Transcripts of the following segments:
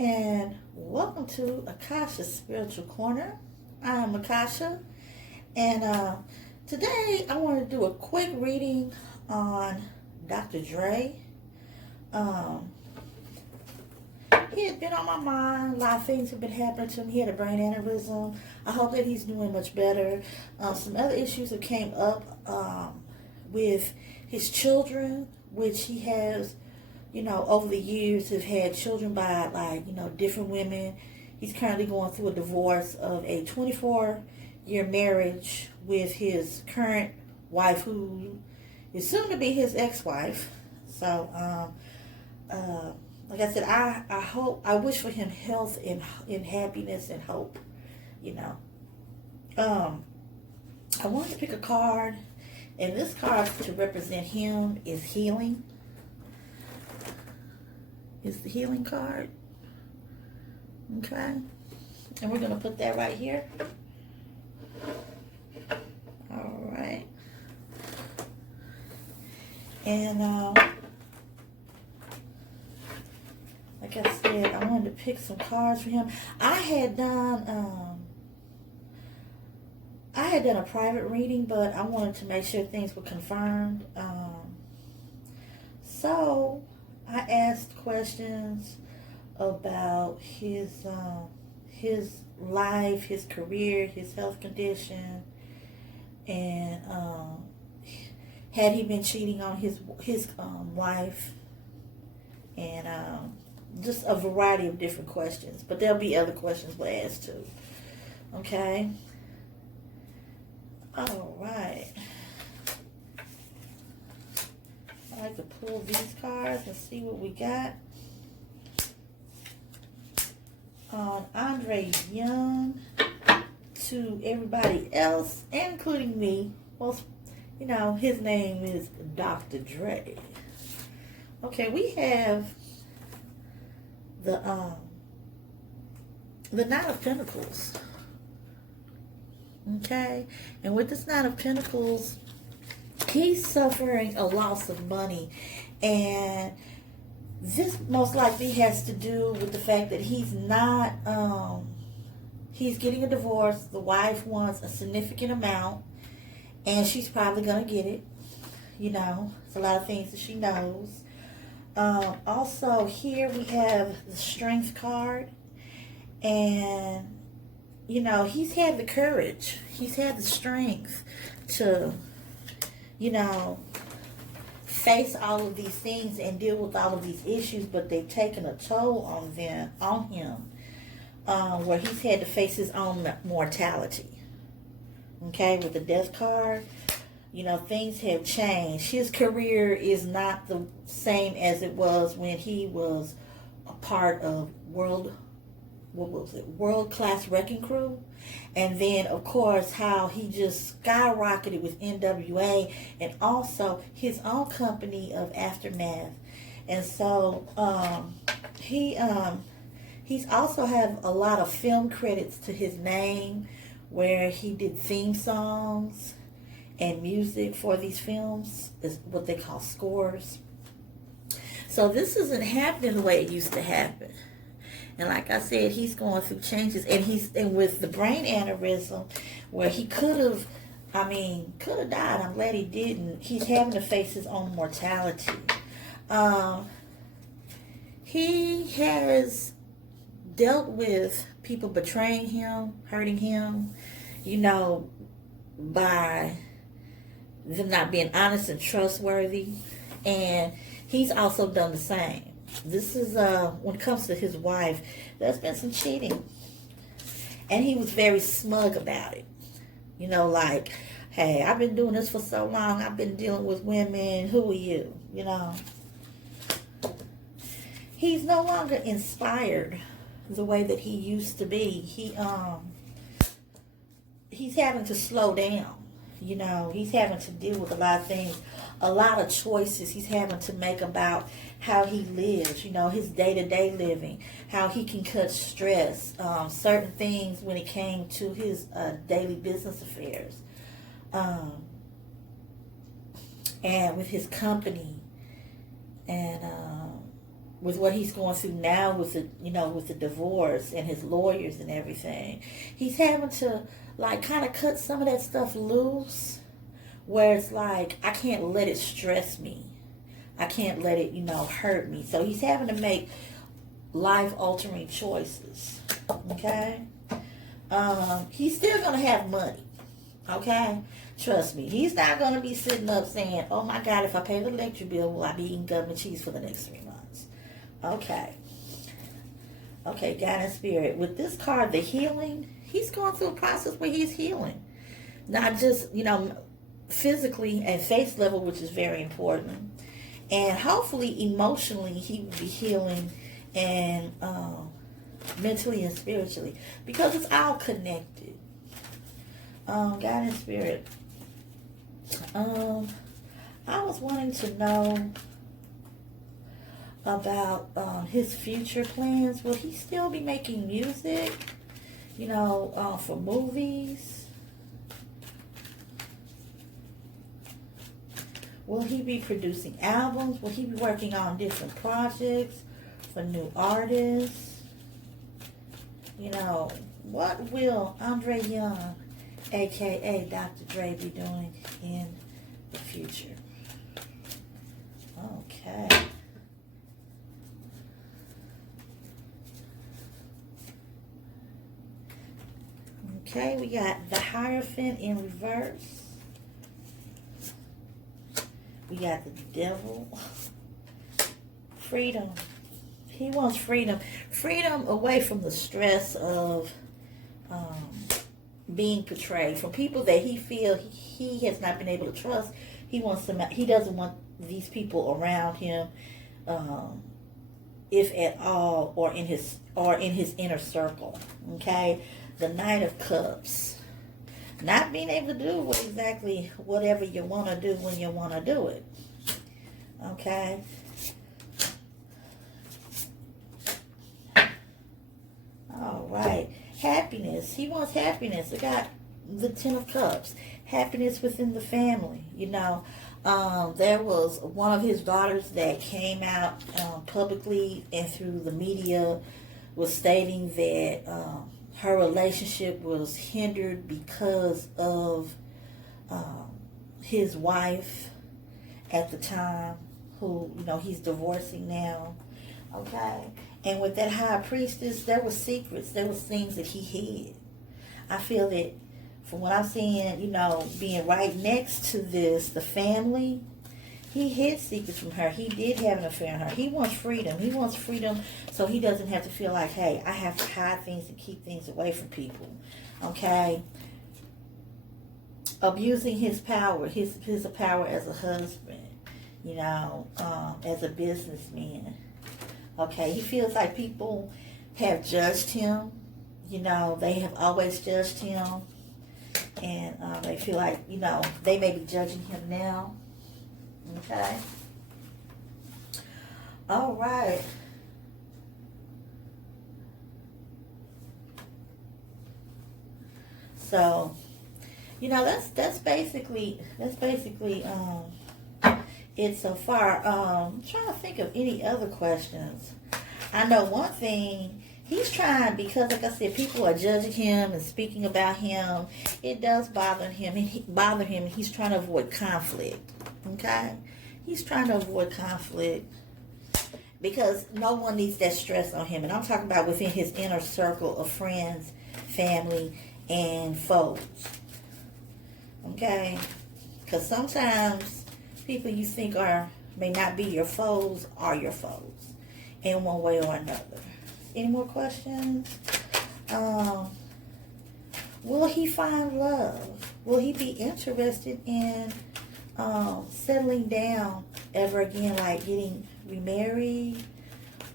and welcome to Akasha's Spiritual Corner. I am Akasha, and today I want to do a quick reading on Dr. Dre. Um, he has been on my mind. A lot of things have been happening to him. He had a brain aneurysm. I hope that he's doing much better. Some other issues have came up with his children, which he has, over the years have had children by different women. He's currently going through a divorce of a 24-year marriage with his current wife, who is soon to be his ex-wife. So, like I said, I wish for him health and happiness and hope. I wanted to pick a card, and this card to represent him is healing. Is the healing card. Okay. And we're going to put that right here. All right. And like I said, I wanted to pick some cards for him. I had done a private reading, but I wanted to make sure things were confirmed. So I asked questions about his life, his career, his health condition, and had he been cheating on his wife, and just a variety of different questions. But there'll be other questions we'll ask too. Okay. All right. I like to pull these cards and see what we got. Andre Young to everybody else, including me. Well, his name is Dr. Dre. Okay, we have the Knight of Pentacles. Okay, and with this Knight of Pentacles, he's suffering a loss of money, and this most likely has to do with the fact that he's not, he's getting a divorce. The wife wants a significant amount, and she's probably going to get it. It's a lot of things that she knows. Also, here we have the Strength card, and he's had the courage. He's had the strength to, face all of these things and deal with all of these issues, but they've taken a toll on him, where he's had to face his own mortality. Okay, with the Death card, things have changed. His career is not the same as it was when he was a part of World Class Wrecking Crew. And then, of course, how he just skyrocketed with NWA, and also his own company of Aftermath. And so he's also have a lot of film credits to his name, where he did theme songs and music for these films, is what they call scores. So this isn't happening the way it used to happen. And like I said, he's going through changes, and with the brain aneurysm, where he could have died. I'm glad he didn't. He's having to face his own mortality. He has dealt with people betraying him, hurting him, by them not being honest and trustworthy, and he's also done the same. This is, when it comes to his wife, there's been some cheating. And he was very smug about it. Like, hey, I've been doing this for so long. I've been dealing with women. Who are you? He's no longer inspired the way that he used to be. He's having to slow down. He's having to deal with a lot of things, a lot of choices he's having to make about how he lives, his day-to-day living, how he can cut stress, certain things when it came to his daily business affairs, and with his company, and with what he's going through now with the, with the divorce and his lawyers and everything, he's having to like kind of cut some of that stuff loose, where it's like, I can't let it stress me. I can't let it, hurt me. So he's having to make life altering choices. Okay? He's still going to have money. Okay? Trust me. He's not going to be sitting up saying, oh my God, if I pay the electric bill, will I be eating government cheese for the next 3 months? Okay. Okay, God and Spirit. With this card, the healing, he's going through a process where he's healing. Not just, physically and face level, which is very important. And hopefully, emotionally, he will be healing, and mentally and spiritually. Because it's all connected. God and Spirit. I was wanting to know about his future plans. Will he still be making music, for movies? Will he be producing albums? Will he be working on different projects for new artists? What will Andre Young, a.k.a. Dr. Dre, be doing in the future? Okay. Okay, we got the Hierophant in reverse. We got the Devil. Freedom. He wants freedom. Freedom away from the stress of being portrayed. From people that he feels he has not been able to trust. He doesn't want these people around him, if at all, or in his inner circle. Okay? The Knight of Cups. Not being able to do exactly whatever you want to do when you want to do it. Okay? All right. Happiness. He wants happiness. We got the Ten of Cups. Happiness within the family. There was one of his daughters that came out publicly and through the media was stating that her relationship was hindered because of his wife at the time, who, he's divorcing now. Okay? And with that High Priestess, there were secrets. There was things that he hid. I feel that from what I'm seeing, being right next to this, the family, he hid secrets from her. He did have an affair on her. He wants freedom. He wants freedom so he doesn't have to feel like, hey, I have to hide things and keep things away from people. Okay? Abusing his power, his power as a husband, as a businessman. Okay? He feels like people have judged him. They have always judged him. And they feel like, they may be judging him now. Okay. All right. So, that's basically it so far. I'm trying to think of any other questions. I know one thing. He's trying, because, like I said, people are judging him and speaking about him. It does bother him. He's trying to avoid conflict. Okay? He's trying to avoid conflict because no one needs that stress on him. And I'm talking about within his inner circle of friends, family, and foes. Okay? Because sometimes people you think may not be your foes are your foes in one way or another. Any more questions? Will he find love? Will he be interested in settling down ever again, like getting remarried,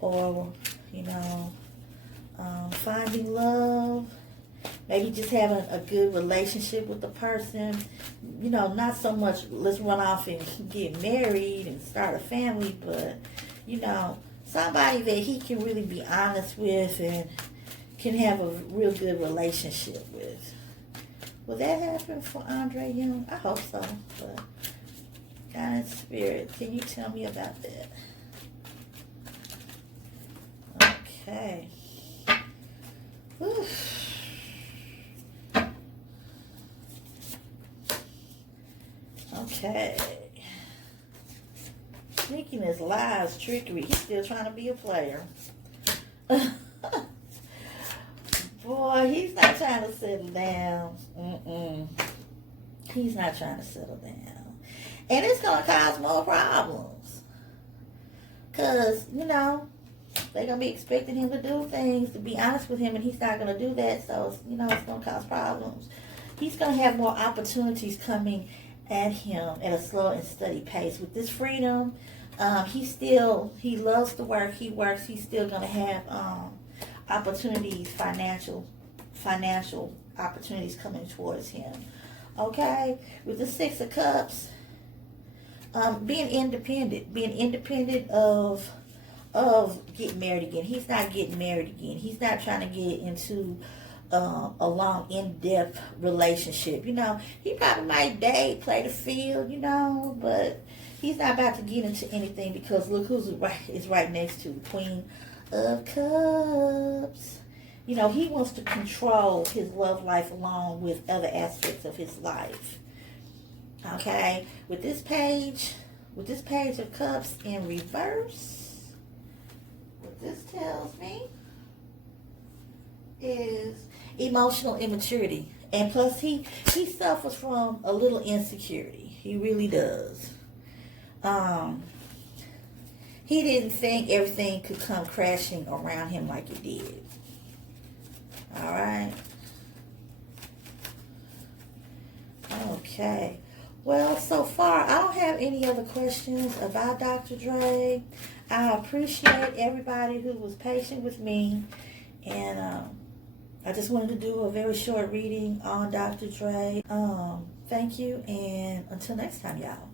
or finding love? Maybe just having a good relationship with the person. Not so much let's run off and get married and start a family, but somebody that he can really be honest with and can have a real good relationship with. Will that happen for Andre Young? I hope so. But God and Spirit, can you tell me about that? Okay. Whew. Okay. Sneakiness, lies, trickery. He's still trying to be a player. Boy, he's not trying to settle down. He's not trying to settle down. And it's going to cause more problems. Because, they're going to be expecting him to do things, to be honest with him, and he's not going to do that. So, it's going to cause problems. He's going to have more opportunities coming at him at a slow and steady pace. With this freedom, he loves to work. He works. He's still going to have opportunities, financial opportunities coming towards him. Okay? With the Six of Cups, being independent of getting married again. He's not getting married again. He's not trying to get into a long, in-depth relationship. He probably might date, play the field, but he's not about to get into anything because look who's is right next to the Queen of Cups. He wants to control his love life along with other aspects of his life. Okay, with this page of Cups in reverse, what this tells me is emotional immaturity. And plus he suffers from a little insecurity. He really does. He didn't think everything could come crashing around him like it did. Alright. Okay. Well, so far, I don't have any other questions about Dr. Dre. I appreciate everybody who was patient with me. And I just wanted to do a very short reading on Dr. Dre. Thank you, and until next time, y'all.